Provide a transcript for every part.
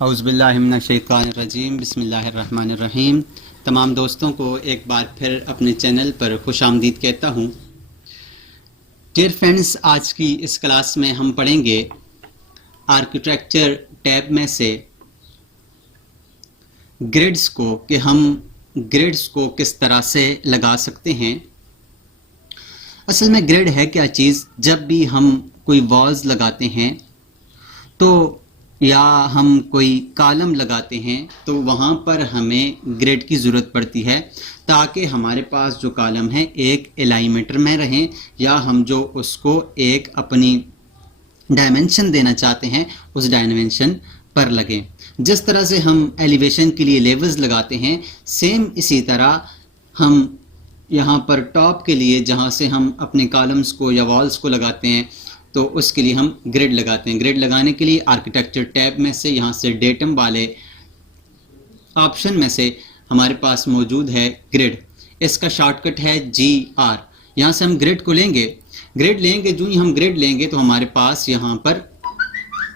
औज़ुबिल्लाहिमिनश्शैतानिर्रजीम बिस्मिल्लाहिर्रहमानिर्रहीम। तमाम दोस्तों को एक बार फिर अपने चैनल पर खुशामदीद कहता हूँ। डियर फ्रेंड्स, आज की इस क्लास में हम पढ़ेंगे आर्किटेक्चर टैब में से ग्रिड्स को कि हम ग्रिड्स को किस तरह से लगा सकते हैं। असल में ग्रिड है क्या चीज़? जब भी हम कोई वॉल्स लगाते हैं तो या हम कोई कॉलम लगाते हैं तो वहाँ पर हमें ग्रिड की ज़रूरत पड़ती है ताकि हमारे पास जो कॉलम है एक अलाइनमेंट में रहें या हम जो उसको एक अपनी डायमेंशन देना चाहते हैं उस डायमेंशन पर लगें। जिस तरह से हम एलिवेशन के लिए लेवल्स लगाते हैं, सेम इसी तरह हम यहाँ पर टॉप के लिए जहाँ से हम अपने कॉलम्स को या वॉल्स को लगाते हैं तो उसके लिए हम ग्रिड लगाते हैं। ग्रिड लगाने के लिए आर्किटेक्चर टैब में से यहाँ से डेटम वाले ऑप्शन में से हमारे पास मौजूद है ग्रिड। इसका शॉर्टकट है GR। यहाँ से हम ग्रिड को लेंगे। ग्रिड लेंगे, जो ही हम ग्रिड लेंगे तो हमारे पास यहाँ पर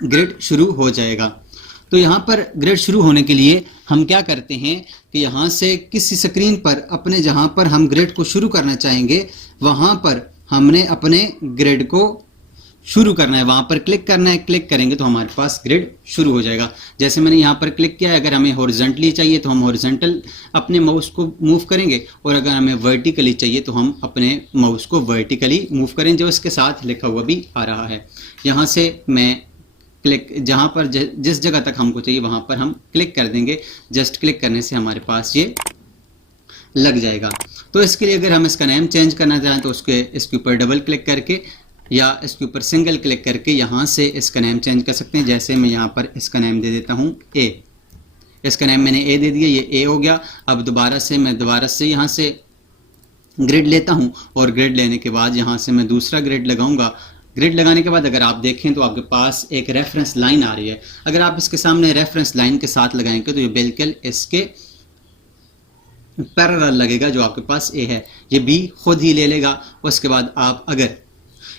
ग्रिड शुरू हो जाएगा। तो यहाँ पर ग्रिड शुरू होने के लिए हम क्या करते हैं कि यहाँ से किसी स्क्रीन पर अपने जहाँ पर हम ग्रिड को शुरू करना चाहेंगे वहाँ पर हमने अपने ग्रिड को शुरू करना है, वहाँ पर क्लिक करना है। क्लिक करेंगे तो हमारे पास ग्रिड शुरू हो जाएगा। जैसे मैंने यहाँ पर क्लिक किया है, अगर हमें हॉरिजॉन्टली चाहिए तो हम हॉरिजॉन्टल अपने माउस को मूव करेंगे और अगर हमें वर्टिकली चाहिए तो हम अपने माउस को वर्टिकली मूव करें, जो इसके साथ लिखा हुआ भी आ रहा है। यहाँ से मैं क्लिक जहाँ पर जिस जगह तक हमको चाहिए वहाँ पर हम क्लिक कर देंगे। जस्ट क्लिक करने से हमारे पास ये लग जाएगा। तो इसके लिए अगर हम इसका नेम चेंज करना चाहें तो इसके ऊपर डबल क्लिक करके या इसके ऊपर सिंगल क्लिक करके यहाँ से इसका नेम चेंज कर सकते हैं। जैसे मैं यहाँ पर इसका नेम दे देता हूँ A। इसका नेम मैंने A दे दिया, ये A हो गया। अब दोबारा से यहाँ से ग्रिड लेता हूँ और ग्रिड लेने के बाद यहाँ से मैं दूसरा ग्रिड लगाऊंगा। ग्रिड लगाने के बाद अगर आप देखें तो आपके पास एक रेफरेंस लाइन आ रही है। अगर आप इसके सामने रेफरेंस लाइन के साथ लगाएंगे तो ये बिल्कुल इसके पैरेलल लगेगा जो आपके पास A है। ये B खुद ही ले लेगा। उसके बाद आप अगर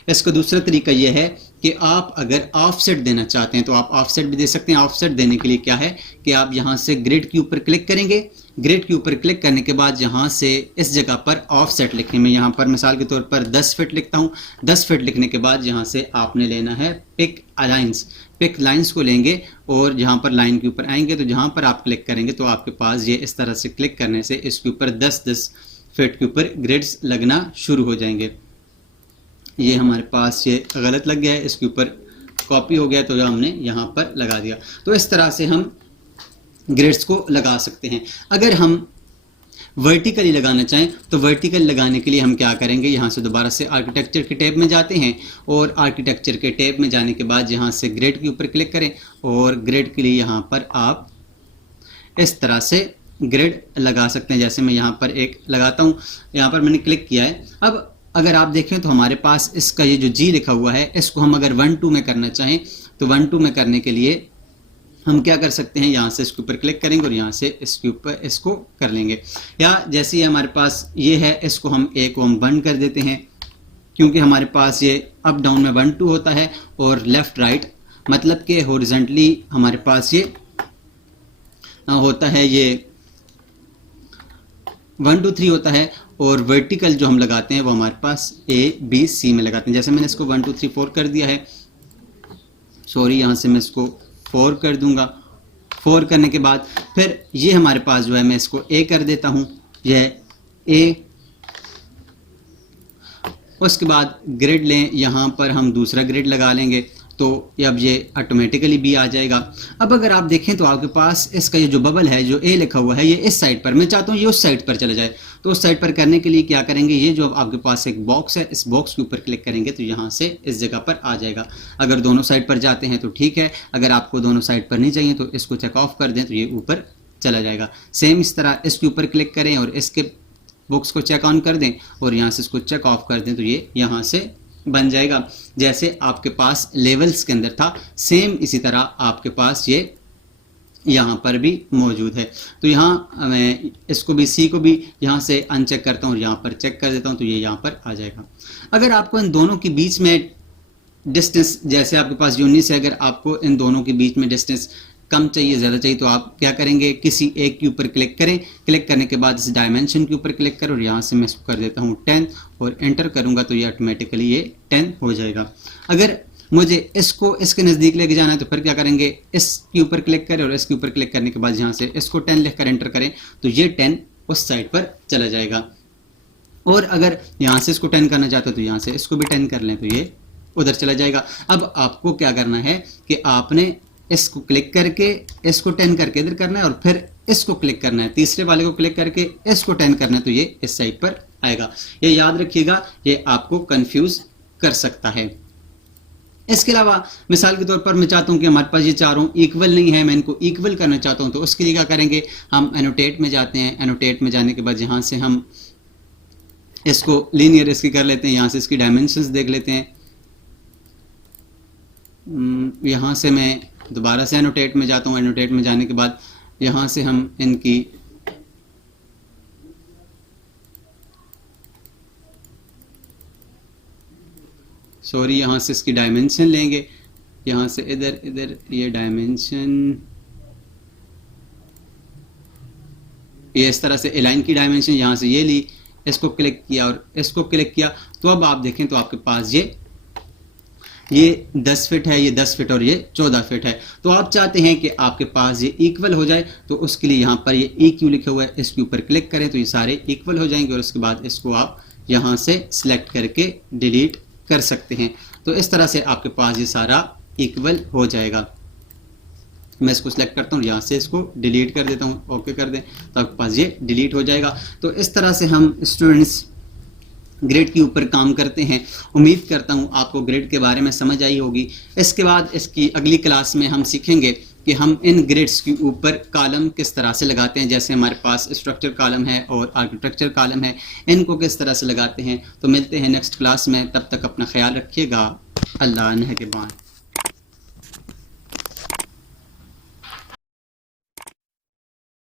इसका दूसरा तरीका यह है कि आप अगर ऑफसेट देना चाहते हैं तो आप ऑफसेट भी दे सकते हैं। ऑफसेट देने के लिए क्या है कि आप यहाँ से ग्रिड के ऊपर क्लिक करेंगे। ग्रिड के ऊपर क्लिक करने के बाद यहाँ से इस जगह पर ऑफसेट लिखें। मैं यहाँ पर मिसाल के तौर पर 10 फीट लिखता हूँ। 10 फीट लिखने के बाद यहाँ से आपने लेना है पिक लाइन्स। पिक लाइन्स को लेंगे और जहाँ पर लाइन के ऊपर आएंगे तो जहाँ पर आप क्लिक करेंगे तो आपके पास ये इस तरह से क्लिक करने से इसके ऊपर 10-10 फीट के ऊपर ग्रिड्स लगना शुरू हो जाएंगे। ये हमारे पास ये गलत लग गया है, इसके ऊपर कॉपी हो गया तो हमने यहाँ पर लगा दिया। तो इस तरह से हम ग्रिड्स को लगा सकते हैं। अगर हम वर्टिकली लगाना चाहें तो वर्टिकल लगाने के लिए हम क्या करेंगे, यहाँ से दोबारा से आर्किटेक्चर के टैब में जाते हैं और आर्किटेक्चर के टैब में जाने के बाद यहाँ से ग्रिड के ऊपर क्लिक करें और ग्रिड के लिए यहाँ पर आप इस तरह से ग्रिड लगा सकते हैं। जैसे मैं यहाँ पर एक लगाता हूँ, यहाँ पर मैंने क्लिक किया है। अब अगर आप देखें तो हमारे पास इसका ये जो G लिखा हुआ है इसको हम अगर 1-2 में करना चाहें तो 1-2 में करने के लिए हम क्या कर सकते हैं, यहाँ से इसके ऊपर क्लिक करेंगे और यहाँ से इसके ऊपर इसको कर लेंगे। या जैसे ये हमारे पास ये है, इसको हम A को हम 1 कर देते हैं क्योंकि हमारे पास ये अप डाउन में 1-2 होता है और लेफ्ट राइट मतलब कि हॉरिजॉन्टली हमारे पास ये होता है, ये 1-2-3 होता है और वर्टिकल जो हम लगाते हैं वो हमारे पास A-B-C में लगाते हैं। जैसे मैंने इसको 1-2-3-4 कर दिया है, सॉरी यहाँ से मैं इसको 4 कर दूंगा। 4 करने के बाद फिर ये हमारे पास जो है मैं इसको A कर देता हूँ, यह A। उसके बाद ग्रिड लें, यहाँ पर हम दूसरा ग्रिड लगा लेंगे तो अब ये ऑटोमेटिकली भी आ जाएगा। अब अगर आप देखें तो आपके पास इसका ये जो बबल है जो A लिखा हुआ है ये इस साइड पर, मैं चाहता हूँ ये उस साइड पर चला जाए। तो उस साइड पर करने के लिए क्या करेंगे, ये जो आपके पास एक बॉक्स है इस बॉक्स के ऊपर क्लिक करेंगे तो यहाँ से इस जगह पर आ जाएगा। अगर दोनों साइड पर जाते हैं तो ठीक है, अगर आपको दोनों साइड पर नहीं चाहिए तो इसको चेक ऑफ कर दें तो ये ऊपर चला जाएगा। सेम इस तरह इसके ऊपर क्लिक करें और इसके बॉक्स को चेक ऑन कर दें और यहाँ से इसको चेक ऑफ कर दें तो ये यहाँ से बन जाएगा। जैसे आपके पास लेवल्स के अंदर था सेम इसी तरह आपके पास ये यहाँ पर भी मौजूद है। तो यहाँ मैं इसको भी C को भी यहाँ से अनचेक करता हूँ और यहाँ पर चेक कर देता हूँ तो ये यहाँ पर आ जाएगा। अगर आपको इन दोनों के बीच में डिस्टेंस, जैसे आपके पास 19 है, अगर आपको इन दोनों के बीच में डिस्टेंस कम चाहिए ज़्यादा चाहिए, तो आप क्या करेंगे, किसी एक के ऊपर क्लिक करें, क्लिक करने के बाद इस डायमेंशन के ऊपर क्लिक करें और यहाँ से मैं इसको कर देता हूँ 10 और एंटर करूँगा तो ये ऑटोमेटिकली ये 10 हो जाएगा। अगर मुझे इसको इसके नज़दीक लेके जाना है तो फिर क्या करेंगे, इसके ऊपर क्लिक करें और इसके ऊपर क्लिक करने के बाद यहाँ से इसको 10 लिखकर एंटर करें तो ये 10 उस साइड पर चला जाएगा। और अगर यहाँ से इसको 10 करना चाहते हो तो यहाँ से इसको भी 10 कर लें तो ये उधर चला जाएगा। अब आपको क्या करना है कि आपने इसको क्लिक करके इसको 10 करके इधर करना है और फिर इसको क्लिक करना है, तीसरे वाले को क्लिक करके इसको 10 करना है तो ये इस साइड पर आएगा। ये याद रखिएगा, ये आपको कंफ्यूज कर सकता है। इसके अलावा मिसाल के तौर पर मैं चाहता हूं कि हमारे पास ये चारों इक्वल नहीं है, मैं इनको इक्वल करना चाहता हूं तो उसके लिए क्या करेंगे, हम एनोटेट में जाते हैं। एनोटेट में जाने के बाद यहाँ से हम इसको लीनियर इसकी कर लेते हैं, यहाँ से इसकी डायमेंशंस देख लेते हैं। यहाँ से मैं दोबारा से एनोटेट में जाता हूँ। एनोटेट में जाने के बाद यहाँ से हम इनकी यहाँ से इसकी डायमेंशन लेंगे, यहाँ से इधर इधर ये डायमेंशन ये इस तरह से एलाइन की डायमेंशन यहाँ से ये ली, इसको क्लिक किया और इसको क्लिक किया तो अब आप देखें तो आपके पास ये 10 फिट है, ये 10 फिट और ये 14 फिट है। तो आप चाहते हैं कि आपके पास ये इक्वल हो जाए तो उसके लिए यहाँ पर ये EQ लिखा हुआ है, इसके ऊपर क्लिक करें तो ये सारे इक्वल हो जाएंगे और उसके बाद इसको आप यहाँ से सिलेक्ट करके डिलीट कर सकते हैं। तो इस तरह से आपके पास ये सारा इक्वल हो जाएगा। मैं इसको सिलेक्ट करता हूँ, यहाँ से इसको डिलीट कर देता हूँ, ओके कर दें तो आपके पास ये डिलीट हो जाएगा। तो इस तरह से हम स्टूडेंट्स ग्रेड के ऊपर काम करते हैं। उम्मीद करता हूँ आपको ग्रेड के बारे में समझ आई होगी। इसके बाद इसकी अगली क्लास में हम सीखेंगे कि हम इन ग्रेड्स के ऊपर कॉलम किस तरह से लगाते हैं। जैसे हमारे पास स्ट्रक्चर कॉलम है और आर्किटेक्चर कॉलम है, इनको किस तरह से लगाते हैं। तो मिलते हैं नेक्स्ट क्लास में, तब तक अपना ख्याल रखिएगा। अल्लाह निगहबान।